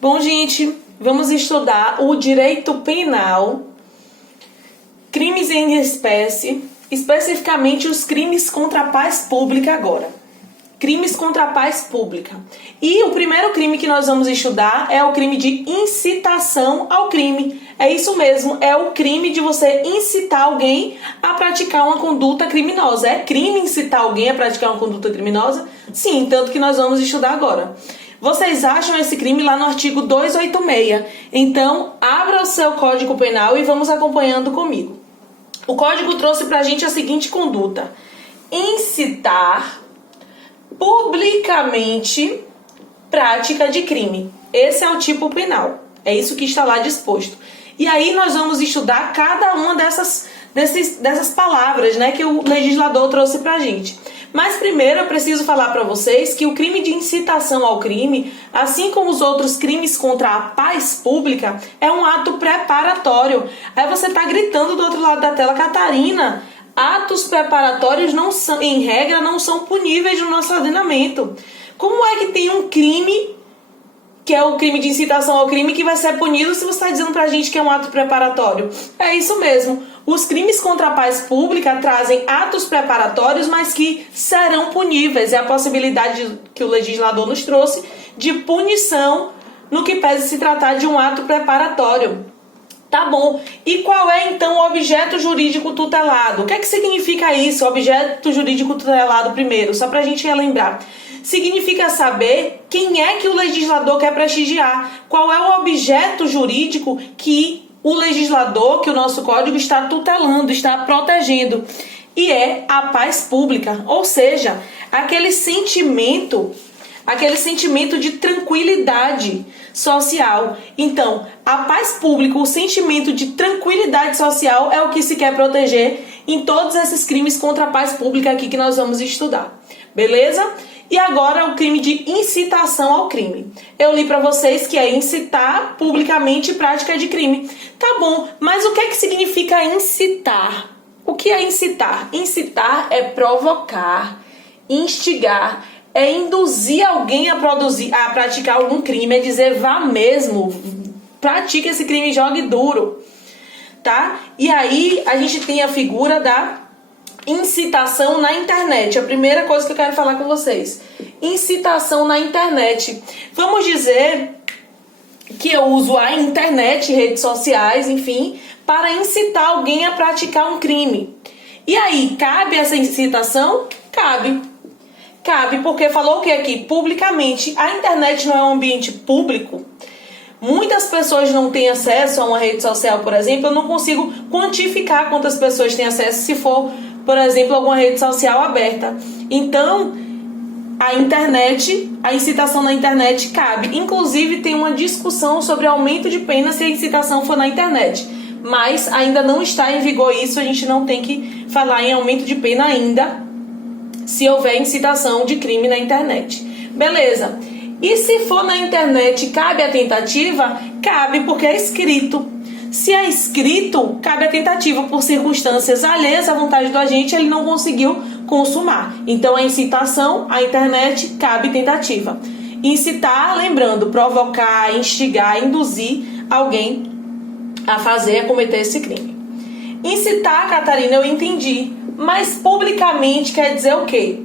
Bom, gente, vamos estudar o direito penal, crimes em espécie, especificamente os crimes contra a paz pública agora. Crimes contra a paz pública. E o primeiro crime que nós vamos estudar é o crime de incitação ao crime. É isso mesmo, é o crime de você incitar alguém a praticar uma conduta criminosa. É crime incitar alguém a praticar uma conduta criminosa? Sim, tanto que nós vamos estudar agora. Vocês acham esse crime lá no artigo 286. Então, abra o seu Código Penal e vamos acompanhando comigo. O Código trouxe pra gente a seguinte conduta: incitar publicamente prática de crime. Esse é o tipo penal. É isso que está lá disposto. E aí nós vamos estudar cada uma dessas palavras, né, que o legislador trouxe pra gente. Mas primeiro eu preciso falar para vocês que o crime de incitação ao crime, assim como os outros crimes contra a paz pública, é um ato preparatório. Aí você tá gritando do outro lado da tela: Catarina, atos preparatórios não são, em regra, não são puníveis no nosso ordenamento. Como é que tem um crime, que é o crime de incitação ao crime, que vai ser punido se você está dizendo pra gente que é um ato preparatório? É isso mesmo. Os crimes contra a paz pública trazem atos preparatórios, mas que serão puníveis. É a possibilidade que o legislador nos trouxe de punição no que pese se tratar de um ato preparatório. Tá bom. E qual é então o objeto jurídico tutelado? O que é que significa isso, objeto jurídico tutelado, primeiro? Só pra gente relembrar. Significa saber quem é que o legislador quer prestigiar. Qual é o objeto jurídico que o legislador, que o nosso código está tutelando, está protegendo. E é a paz pública, ou seja, aquele sentimento de tranquilidade social. Então, a paz pública, o sentimento de tranquilidade social é o que se quer proteger em todos esses crimes contra a paz pública aqui que nós vamos estudar. Beleza? E agora o crime de incitação ao crime. Eu li para vocês que é incitar publicamente prática de crime. Tá bom, mas o que é que significa incitar? O que é incitar? Incitar é provocar, instigar, é induzir alguém a praticar algum crime, é dizer: vá mesmo, pratique esse crime, jogue duro, tá? E aí a gente tem a figura da incitação na internet. A primeira coisa que eu quero falar com vocês: incitação na internet. Vamos dizer que eu uso a internet, redes sociais, enfim, para incitar alguém a praticar um crime. E aí, cabe essa incitação? Cabe. Cabe, porque falou o que aqui? Publicamente. A internet não é um ambiente público. Muitas pessoas não têm acesso a uma rede social, por exemplo. Eu não consigo quantificar quantas pessoas têm acesso se for, por exemplo, alguma rede social aberta. Então, a internet, a incitação na internet cabe. Inclusive, tem uma discussão sobre aumento de pena se a incitação for na internet. Mas ainda não está em vigor isso, a gente não tem que falar em aumento de pena ainda, se houver incitação de crime na internet. Beleza. E se for na internet, cabe a tentativa? Cabe, porque é escrito. Se é escrito, cabe a tentativa. Por circunstâncias alheias à vontade do agente, ele não conseguiu consumar. Então, a incitação à internet, cabe tentativa. Incitar, lembrando, provocar, instigar, induzir alguém a cometer esse crime. Incitar, Catarina, eu entendi. Mas publicamente quer dizer o quê?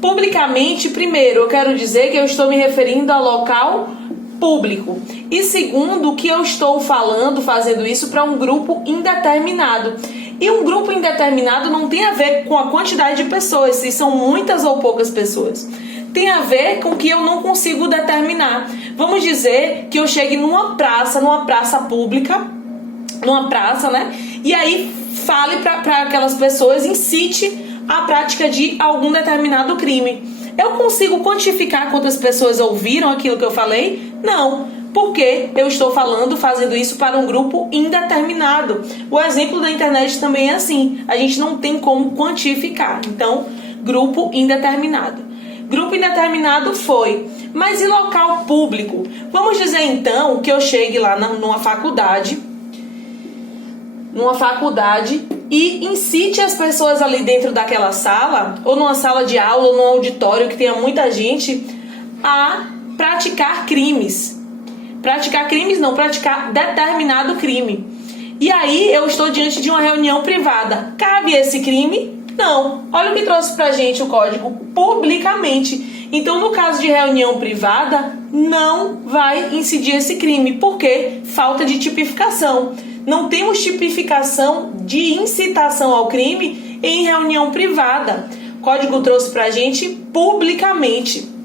Publicamente, primeiro, eu quero dizer que eu estou me referindo a local público. E segundo, que eu estou fazendo isso para um grupo indeterminado. E um grupo indeterminado não tem a ver com a quantidade de pessoas, se são muitas ou poucas pessoas. Tem a ver com que eu não consigo determinar. Vamos dizer que eu chegue numa praça pública, numa praça, né? E aí fale para aquelas pessoas, incite a prática de algum determinado crime. Eu consigo quantificar quantas pessoas ouviram aquilo que eu falei? Não, porque eu estou fazendo isso para um grupo indeterminado. O exemplo da internet também é assim, a gente não tem como quantificar. Então, grupo indeterminado. Grupo indeterminado foi, mas e local público? Vamos dizer então que eu chegue lá numa faculdade e incite as pessoas ali dentro daquela sala, ou numa sala de aula, ou num auditório que tenha muita gente, a praticar crimes. Praticar crimes não, praticar determinado crime. E aí eu estou diante de uma reunião privada. Cabe esse crime? Não. Olha o que trouxe pra gente o código: publicamente. Então, no caso de reunião privada, não vai incidir esse crime. Por quê? Falta de tipificação. Não temos tipificação de incitação ao crime em reunião privada. O código trouxe pra gente publicamente.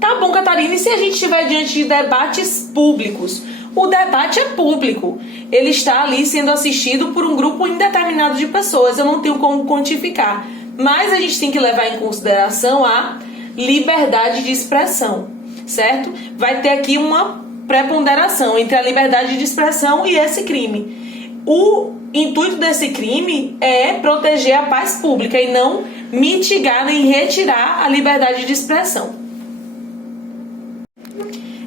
Tá bom, Catarina, e se a gente estiver diante de debates públicos? O debate é público. Ele está ali sendo assistido por um grupo indeterminado de pessoas. Eu não tenho como quantificar. Mas a gente tem que levar em consideração a liberdade de expressão, certo? Vai ter aqui uma preponderação entre a liberdade de expressão e esse crime. O intuito desse crime é proteger a paz pública e não mitigar nem retirar a liberdade de expressão.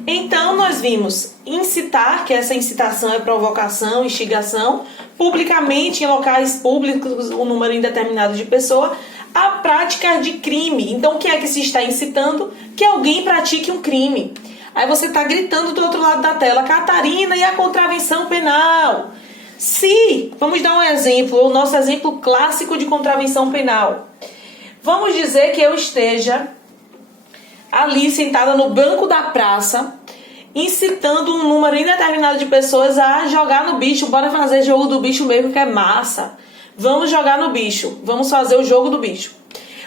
Então, nós vimos incitar, que essa incitação é provocação, instigação, publicamente em locais públicos, um número indeterminado de pessoas, a prática de crime. Então, o que é que se está incitando? Que alguém pratique um crime. Aí você está gritando do outro lado da tela: Catarina, e a contravenção penal? Se, vamos dar um exemplo, o nosso exemplo clássico de contravenção penal. Vamos dizer que eu esteja ali sentada no banco da praça, incitando um número indeterminado de pessoas a jogar no bicho. Bora fazer jogo do bicho mesmo, que é massa. Vamos jogar no bicho. Vamos fazer o jogo do bicho.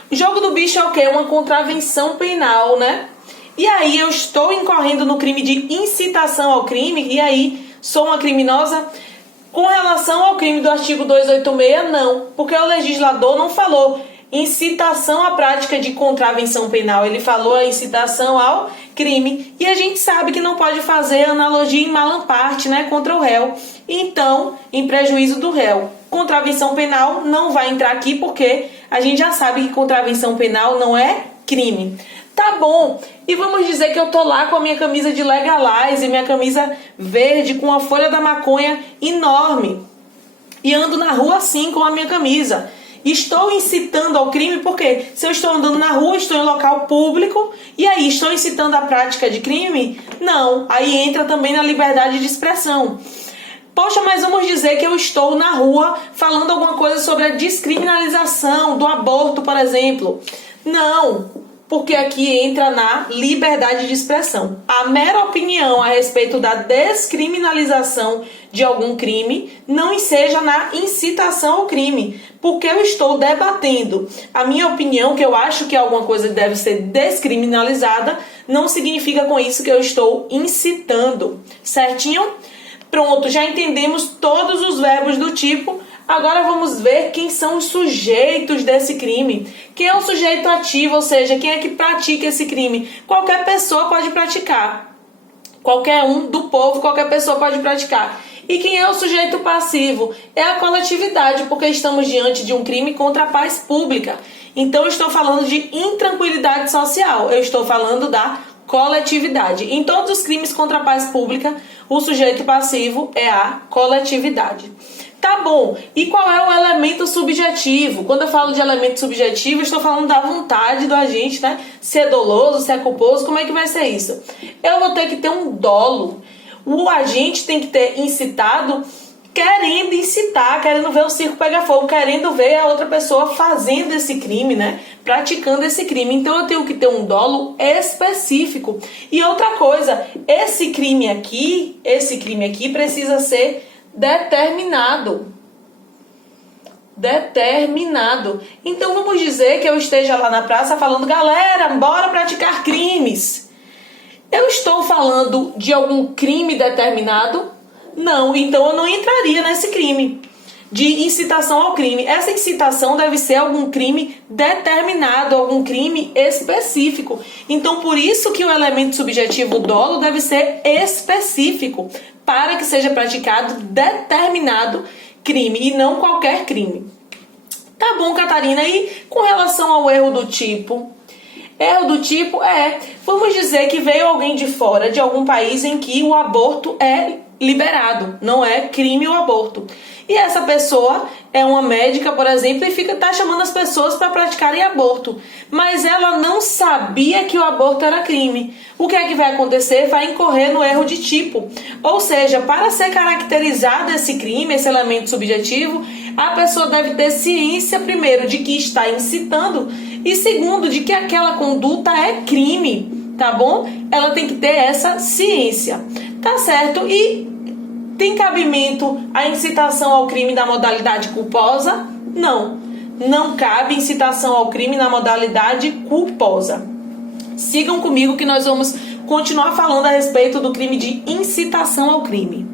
O jogo do bicho é o quê? Uma contravenção penal, né? E aí eu estou incorrendo no crime de incitação ao crime, e aí sou uma criminosa? Com relação ao crime do artigo 286, não. Porque o legislador não falou incitação à prática de contravenção penal. Ele falou a incitação ao crime. E a gente sabe que não pode fazer analogia em malamparte, né, contra o réu. Então, em prejuízo do réu. Contravenção penal não vai entrar aqui porque a gente já sabe que contravenção penal não é crime. Tá bom. E vamos dizer que eu tô lá com a minha camisa de Legalize, minha camisa verde com a folha da maconha enorme. E ando na rua assim com a minha camisa. Estou incitando ao crime porque se eu estou andando na rua, estou em local público, e aí estou incitando a prática de crime? Não, aí entra também na liberdade de expressão. Poxa, mas vamos dizer que eu estou na rua falando alguma coisa sobre a descriminalização do aborto, por exemplo. Não, porque aqui entra na liberdade de expressão. A mera opinião a respeito da descriminalização de algum crime não enseja na incitação ao crime, porque eu estou debatendo a minha opinião, que eu acho que alguma coisa deve ser descriminalizada, não significa com isso que eu estou incitando, certinho? Pronto, já entendemos todos os verbos do tipo. Agora vamos ver quem são os sujeitos desse crime. Quem é o sujeito ativo, ou seja, quem é que pratica esse crime? Qualquer pessoa pode praticar. Qualquer um do povo, qualquer pessoa pode praticar. E quem é o sujeito passivo? É a coletividade, porque estamos diante de um crime contra a paz pública. Então eu estou falando de intranquilidade social, eu estou falando da coletividade. Em todos os crimes contra a paz pública, o sujeito passivo é a coletividade. Tá bom, e qual é o elemento subjetivo? Quando eu falo de elemento subjetivo, eu estou falando da vontade do agente, né? Se é doloso, se é culposo, como é que vai ser isso? Eu vou ter que ter um dolo. O agente tem que ter incitado, querendo incitar, querendo ver o circo pegar fogo, querendo ver a outra pessoa fazendo esse crime, né? Praticando esse crime. Então eu tenho que ter um dolo específico. E outra coisa, esse crime aqui precisa ser determinado. Então vamos dizer que eu esteja lá na praça falando: galera, bora praticar crimes. Eu estou falando de algum crime determinado? Não, então eu não entraria nesse crime de incitação ao crime. Essa incitação deve ser algum crime determinado, algum crime específico. Então por isso que o elemento subjetivo dolo deve ser específico, para que seja praticado determinado crime e não qualquer crime. Tá bom, Catarina, e com relação ao erro do tipo? Erro do tipo vamos dizer que veio alguém de fora, de algum país em que o aborto é liberado, não é crime o aborto. E essa pessoa é uma médica, por exemplo, e tá chamando as pessoas para praticarem aborto. Mas ela não sabia que o aborto era crime. O que é que vai acontecer? Vai incorrer no erro de tipo. Ou seja, para ser caracterizado esse crime, esse elemento subjetivo, a pessoa deve ter ciência, primeiro, de que está incitando e, segundo, de que aquela conduta é crime, tá bom? Ela tem que ter essa ciência, tá certo? E tem cabimento a incitação ao crime da modalidade culposa? Não, não cabe incitação ao crime na modalidade culposa. Sigam comigo que nós vamos continuar falando a respeito do crime de incitação ao crime.